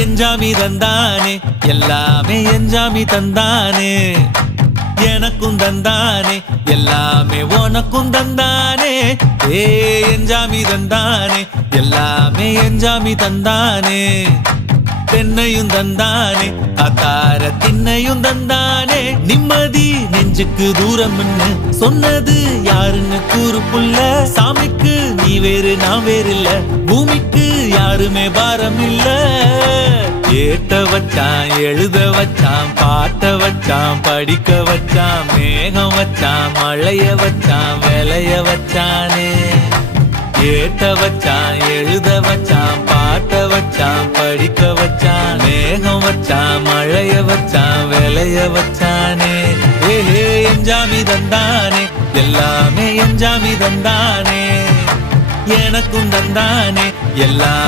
எஞ்சாமி தந்தானே எல்லாமே எஞ்சாமி தந்தானே எனக்கும் தந்தானே எல்லாமே உனக்கும் தந்தானே ஏ எஞ்சாமி தந்தானே எல்லாமே எஞ்சாமி தந்தானே தென்னையும் தந்தானே அத்தார திண்ணையும் தந்தானே நிம்மதி நெஞ்சுக்கு தூரம் சொன்னது யாருன்னு கூறு புள்ள சாமிக்கு நீ வேறு நான் வேறு இல்ல பூமிக்கு யாருமே பாரம் இல்ல ஏத்த வச்சான் எழுத வச்சான் பாட்ட வச்சான் படிக்க வச்சான் மேகம் வச்சான் மழைய வச்சான் விளைய வச்சானே ஏத்த வச்சான் எழுத வச்சான் பாட்ட வச்சான் படிக்க வச்சான் மேகம் வச்சான் மழைய வச்சான் விளைய வச்சானே ஏஹே எஞ்சாமி தந்தானே எல்லாமே எஞ்சாமி தந்தானே எனக்கும் தந்தானே எல்லாம்